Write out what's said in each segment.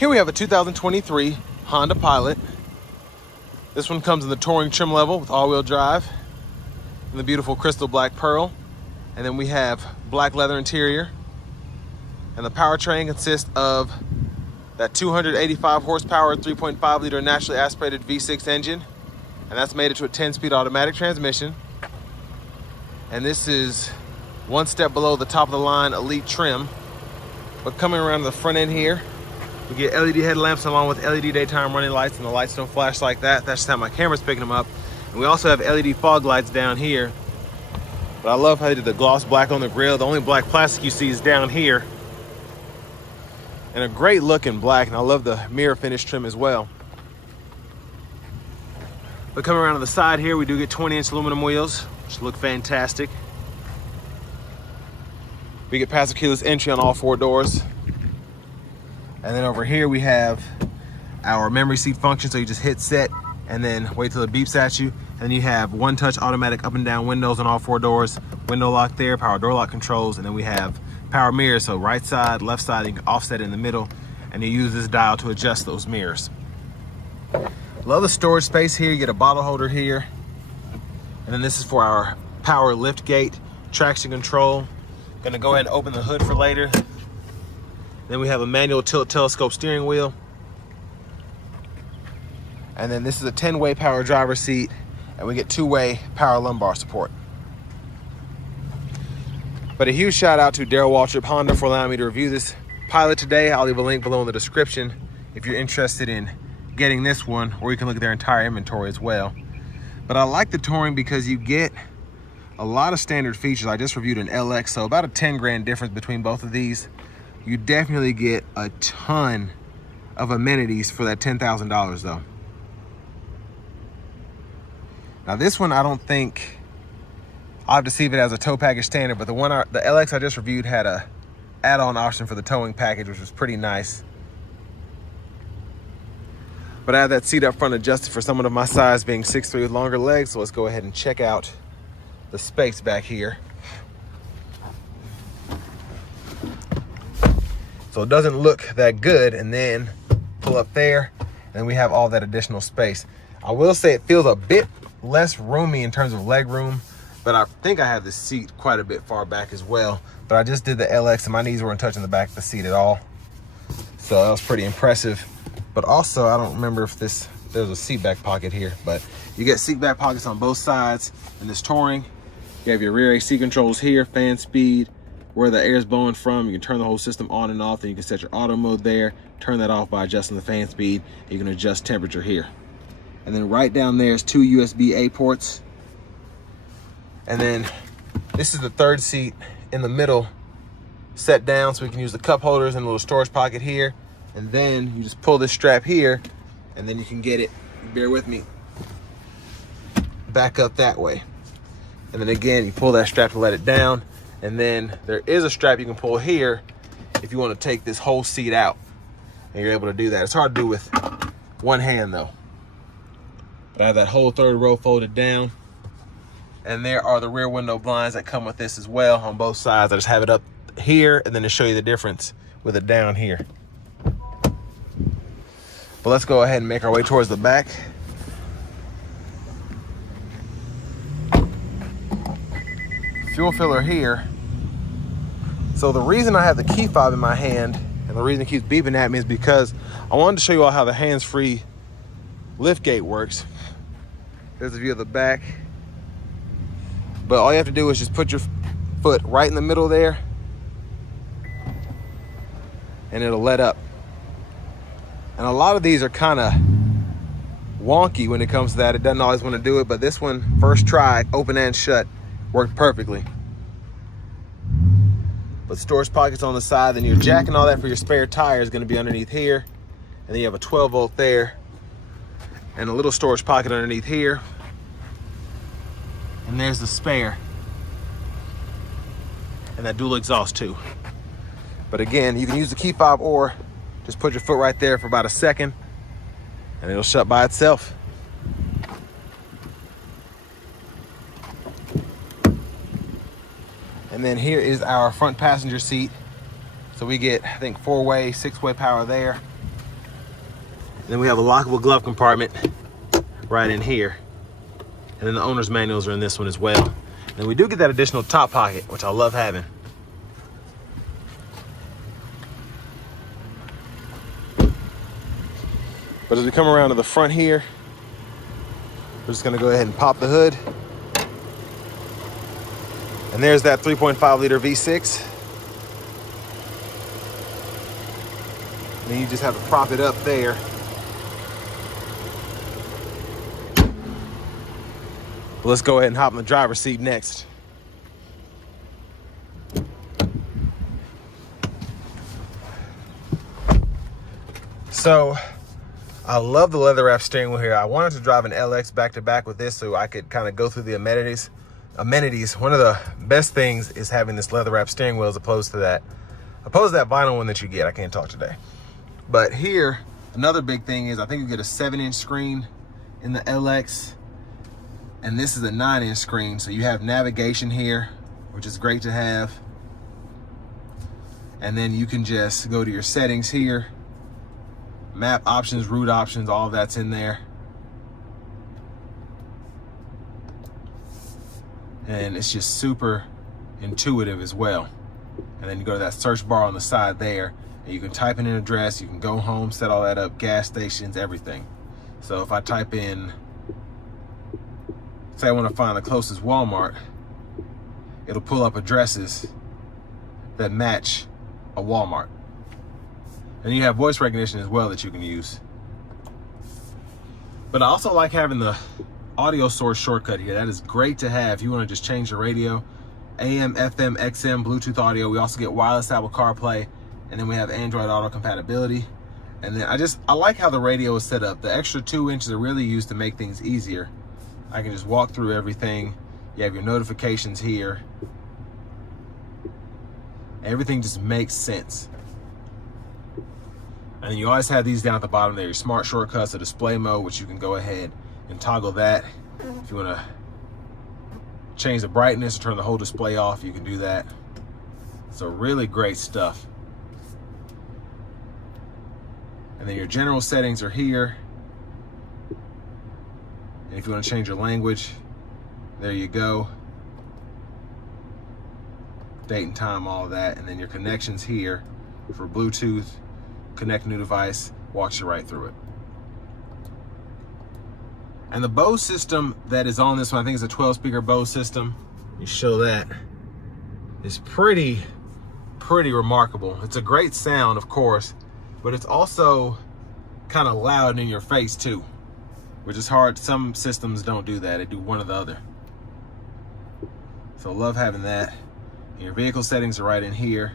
Here we have a 2023 Honda Pilot. This one comes in the touring trim level with all-wheel drive and the beautiful crystal black pearl. And then we have black leather interior. And the powertrain consists of that 285 horsepower, 3.5 liter naturally aspirated V6 engine. And that's made it to a 10-speed automatic transmission. And this is one step below the top of the line elite trim. But coming around the front end here, we get LED headlamps along with LED daytime running lights, and the lights don't flash like that. That's just how my camera's picking them up. And we also have LED fog lights down here. But I love how they did the gloss black on the grill. The only black plastic you see is down here. And a great looking black, and I love the mirror finish trim as well. But coming around to the side here, we do get 20-inch aluminum wheels, which look fantastic. We get passive keyless entry on all 4 doors. And then over here we have our memory seat function, so you just hit set and then wait till it beeps at you. And then you have one-touch automatic up and down windows on all 4 doors, window lock there, power door lock controls, and then we have power mirrors, so right side, left side, you can offset in the middle, and you use this dial to adjust those mirrors. Love the storage space here. You get a bottle holder here, and then this is for our power lift gate, traction control. Gonna go ahead and open the hood for later. Then we have a manual tilt telescope steering wheel. And then this is a 10-way power driver seat, and we get 2-way power lumbar support. But a huge shout out to Daryl Waltrip Honda for allowing me to review this Pilot today. I'll leave a link below in the description if you're interested in getting this one, or you can look at their entire inventory as well. But I like the touring because you get a lot of standard features. I just reviewed an LX, so about a 10 grand difference between both of these. You definitely get a ton of amenities for that $10,000 though. Now this one, I don't think, I'll have to see if it has a tow package standard, but the LX I just reviewed had a add-on option for the towing package, which was pretty nice. But I have that seat up front adjusted for someone of my size, being 6'3" with longer legs, so let's go ahead and check out the space back here. So it doesn't look that good, and then pull up there, and we have all that additional space. I will say it feels a bit less roomy in terms of leg room, but I think I have the seat quite a bit far back as well. But I just did the LX and my knees weren't touching the back of the seat at all. So that was pretty impressive. But also, I don't remember if there's a seat back pocket here, but you get seat back pockets on both sides in this touring. You have your rear AC controls here, fan speed, where the air is blowing from. You can turn the whole system on and off. Then you can set your auto mode there, turn that off by adjusting the fan speed. You can adjust temperature here. And then right down there is 2 USB-A ports. And then this is the third seat in the middle, set down so we can use the cup holders and a little storage pocket here. And then you just pull this strap here, and then you can get it, bear with me, back up that way. And then again, you pull that strap to let it down. And then there is a strap you can pull here if you want to take this whole seat out, and you're able to do that. It's hard to do with one hand though. But I have that whole third row folded down. And there are the rear window blinds that come with this as well on both sides. I just have it up here, and then to show you the difference with it down here. But let's go ahead and make our way towards the back. Fuel filler here. So the reason I have the key fob in my hand, and the reason it keeps beeping at me, is because I wanted to show you all how the hands-free lift gate works. There's a view of the back. But all you have to do is just put your foot right in the middle there, and it'll let up. And a lot of these are kind of wonky when it comes to that. It doesn't always want to do it, but this one, first try, open and shut, worked perfectly. But storage pockets on the side, then your jack and all that for your spare tire is going to be underneath here. And then you have a 12 volt there, and a little storage pocket underneath here. And there's the spare. And that dual exhaust too. But again, you can use the key fob or just put your foot right there for about a second, and it'll shut by itself. And then here is our front passenger seat. So we get, I think, 4-way, 6-way power there. then we have a lockable glove compartment right in here. And then the owner's manuals are in this one as well. And we do get that additional top pocket, which I love having. But as we come around to the front here, we're just gonna go ahead and pop the hood. And there's that 3.5 liter V6. And then you just have to prop it up there. Let's go ahead and hop in the driver's seat next. So, I love the leather wrap steering wheel here. I wanted to drive an LX back to back with this so I could kind of go through the amenities. One of the best things is having this leather wrap steering wheel as opposed to that vinyl one that you get. I can't talk today. But here, another big thing is I think you get a 7-inch screen in the LX, and this is a 9-inch screen. So you have navigation here, which is great to have. And then you can just go to your settings here. Map options, route options, all of that's in there. And it's just super intuitive as well. And then you go to that search bar on the side there, and you can type in an address, you can go home, set all that up, gas stations, everything. So if I type in, say I want to find the closest Walmart, it'll pull up addresses that match a Walmart. And you have voice recognition as well that you can use. But I also like having the audio source shortcut here. That is great to have if you want to just change the radio. AM, FM, XM, Bluetooth audio. We also get wireless Apple CarPlay. And then we have Android Auto compatibility. And then I like how the radio is set up. The extra 2 inches are really used to make things easier. I can just walk through everything. You have your notifications here. Everything just makes sense. And then you always have these down at the bottom there, your smart shortcuts, the display mode, which you can go ahead and toggle that. If you want to change the brightness or turn the whole display off, you can do that. So really great stuff. And then your general settings are here. And if you want to change your language, there you go. Date and time, all of that. And then your connections here for Bluetooth, connect new device, walks you right through it. And the Bose system that is on this one, I think it's a 12 speaker Bose system. You show that. It's pretty remarkable. It's a great sound, of course, but it's also kind of loud in your face too, which is hard. Some systems don't do that. They do one or the other. So love having that. And your vehicle settings are right in here.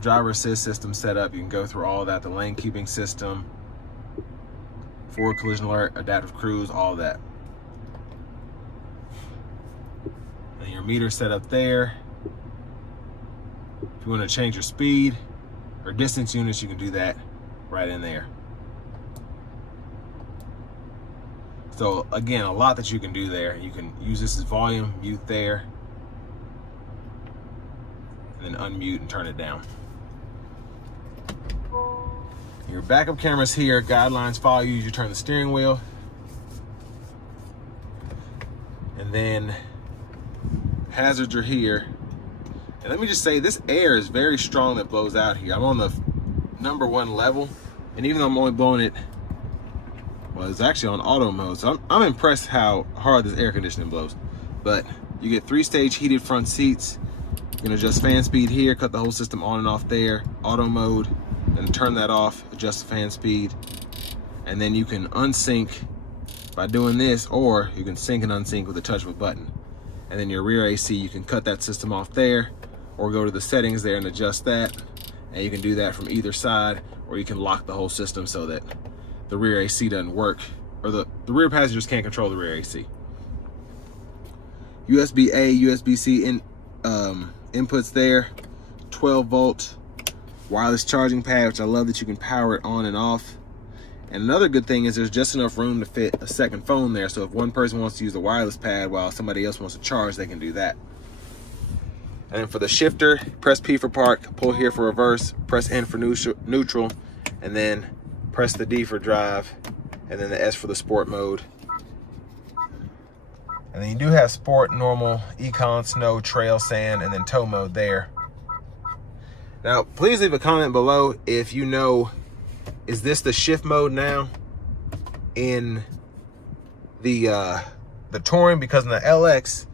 Driver assist system set up. You can go through all that. The lane keeping system, forward collision alert, adaptive cruise, all that. And your meter set up there. If you want to change your speed or distance units, you can do that right in there. So again, a lot that you can do there. You can use this as volume, mute there, and then unmute and turn it down. Your backup cameras here, guidelines follow you as you turn the steering wheel. And then hazards are here. And let me just say, this air is very strong that blows out here. I'm on the #1 level, and even though I'm only blowing it, well, it's actually on auto mode, so I'm impressed how hard this air conditioning blows. But you get 3-stage heated front seats. You can adjust fan speed here, cut the whole system on and off there, auto mode, and turn that off, adjust the fan speed. And then you can unsync by doing this, or you can sync and unsync with the touch of a button. And then your rear AC, you can cut that system off there, or go to the settings there and adjust that. And you can do that from either side, or you can lock the whole system so that the rear AC doesn't work, or the rear passengers can't control the rear AC. USB-A, USB-C inputs there, 12 volt wireless charging pad, which I love that you can power it on and off. And another good thing is there's just enough room to fit a second phone there, so if one person wants to use the wireless pad while somebody else wants to charge, they can do that. And then for the shifter, press P for park, pull here for reverse, press N for neutral, and then Press the D for drive, and then the S for the sport mode. And then you do have sport, normal, econ, snow, trail, sand, and then tow mode there. Now, please leave a comment below if you know, is this the shift mode now in the Touring? Because in the LX,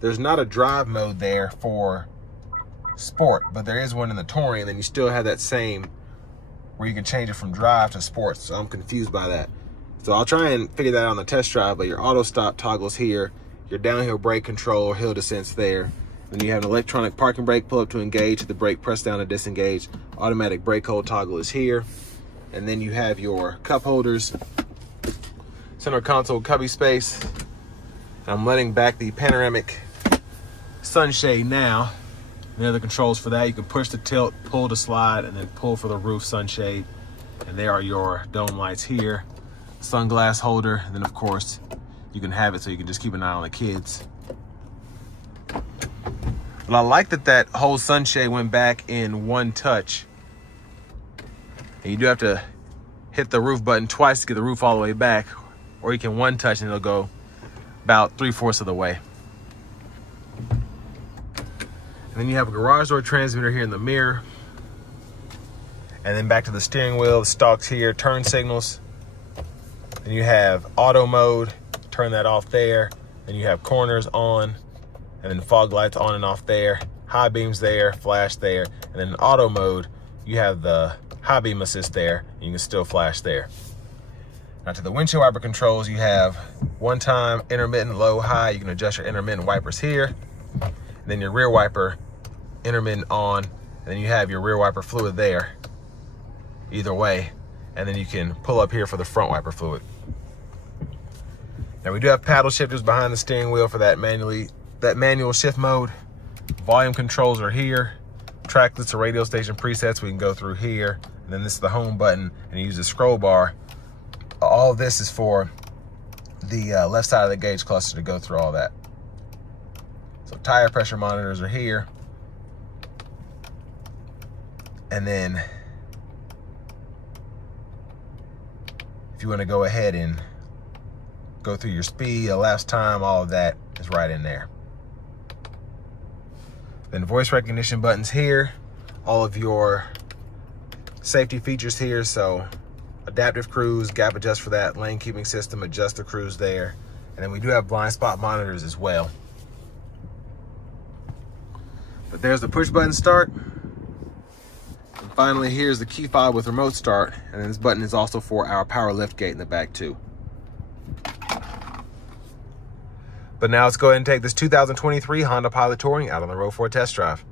there's not a drive mode there for sport, but there is one in the Touring, and then you still have that same where you can change it from drive to sports. So I'm confused by that. So I'll try and figure that out on the test drive, but your auto stop toggles here, your downhill brake control, hill descents there. Then you have an electronic parking brake, pull up to engage, hit the brake, press down to disengage. Automatic brake hold toggle is here. And then you have your cup holders, center console cubby space. I'm letting back the panoramic sunshade now. And the other controls for that, you can push to tilt, pull to slide, and then pull for the roof sunshade. And there are your dome lights here. Sunglass holder, and then of course, you can have it so you can just keep an eye on the kids. But I like that whole sunshade went back in one touch. And you do have to hit the roof button twice to get the roof all the way back, or you can one touch and it'll go about 3/4 of the way. And then you have a garage door transmitter here in the mirror. And then back to the steering wheel, the stalks here, turn signals. Then you have auto mode, turn that off there. Then you have corners on, and then fog lights on and off there. High beams there, flash there. And then in auto mode, you have the high beam assist there, and you can still flash there. Now to the windshield wiper controls, you have one time intermittent, low, high. You can adjust your intermittent wipers here. And then your rear wiper, intermittent on, and then you have your rear wiper fluid there, either way. And then you can pull up here for the front wiper fluid. Now we do have paddle shifters behind the steering wheel for that manual shift mode. Volume controls are here. Track list of radio station presets we can go through here. And then this is the home button, and you use the scroll bar. All of this is for the left side of the gauge cluster to go through all that. So tire pressure monitors are here. And then if you want to go ahead and go through your speed, elapsed time, all of that is right in there. Then voice recognition buttons here, all of your safety features here. So adaptive cruise, gap adjust for that, lane keeping system, adjust the cruise there. And then we do have blind spot monitors as well. But there's the push button start. And finally, here's the key fob with remote start. And then this button is also for our power lift gate in the back too. But now let's go ahead and take this 2023 Honda Pilot Touring out on the road for a test drive.